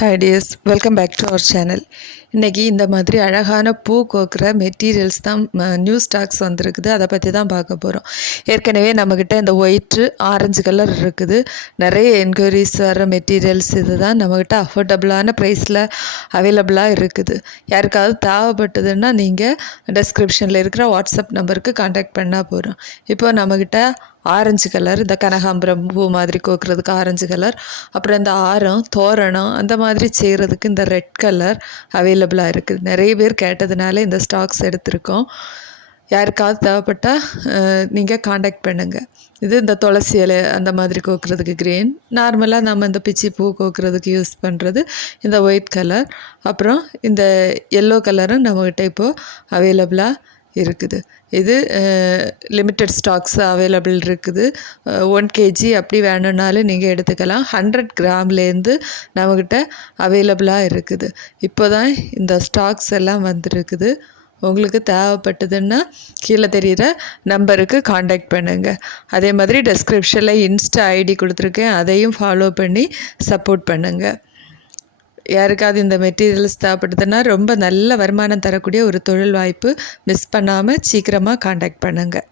Hi dears, welcome back to our channel. இன்றைக்கி இந்த மாதிரி அழகான பூ கோக்குற மெட்டீரியல்ஸ் தான் நியூ ஸ்டாக்ஸ் வந்திருக்குது. அதை பற்றி தான் பார்க்க போகிறோம். ஏற்கனவே நம்மக்கிட்ட இந்த ஒயிட்டு ஆரஞ்சு கலர் இருக்குது. நிறைய என்கொயரிஸ் வர மெட்டீரியல்ஸ் இது தான் நம்மக்கிட்ட அஃபோர்டபுளான ப்ரைஸில் அவைலபிளாக இருக்குது. யாருக்காவது தேவைப்பட்டதுன்னா நீங்கள் டெஸ்கிரிப்ஷனில் இருக்கிற வாட்ஸ்அப் நம்பருக்கு கான்டாக்ட் பண்ணால் போகிறோம். இப்போ நம்மக்கிட்ட ஆரஞ்சு கலர், இந்த கனகாம்பரம் பூ மாதிரி கோக்குறதுக்கு ஆரஞ்சு கலர், அப்புறம் இந்த ஆரம் தோரணம் அந்த மாதிரி செய்கிறதுக்கு இந்த ரெட் கலர் அவைலபிளாக இருக்குது. நிறைய பேர் கேட்டதுனால இந்த ஸ்டாக்ஸ் எடுத்திருக்கோம். யாருக்காவது தேவைப்பட்டால் நீங்கள் காண்டாக்ட் பண்ணுங்கள். இது இந்த துளசி இலை அந்த மாதிரி கோக்குறதுக்கு க்ரீன், நார்மலாக நம்ம இந்த பிச்சி பூ கோக்குறதுக்கு யூஸ் பண்ணுறது இந்த ஒயிட் கலர், அப்புறம் இந்த எல்லோ கலரும் நம்மக்கிட்ட இப்போது அவைலபிளாக இருக்குது. இது லிமிட்டட் ஸ்டாக்ஸ் அவைலபிள் இருக்குது. 1 kg அப்படி வேணும்னாலும் நீங்கள் எடுத்துக்கலாம். 100 கிராம்லேருந்து நம்மக்கிட்ட அவைலபிளாக இருக்குது. இப்போ தான் இந்த ஸ்டாக்ஸ் எல்லாம் வந்துருக்குது. உங்களுக்கு தேவைப்பட்டதுன்னா கீழே தெரிகிற நம்பருக்கு காண்டாக்ட் பண்ணுங்கள். அதே மாதிரி டெஸ்கிரிப்ஷனில் இன்ஸ்டா ஐடி கொடுத்துருக்கேன், அதையும் ஃபாலோ பண்ணி சப்போர்ட் பண்ணுங்கள். யாருக்காவது இந்த மெட்டீரியல்ஸ் தேவைப்படுதுன்னா ரொம்ப நல்ல வருமானம் தரக்கூடிய ஒரு தொழில் வாய்ப்பு. மிஸ் பண்ணாமல் சீக்கிரமாக காண்டாக்ட் பண்ணுங்கள்.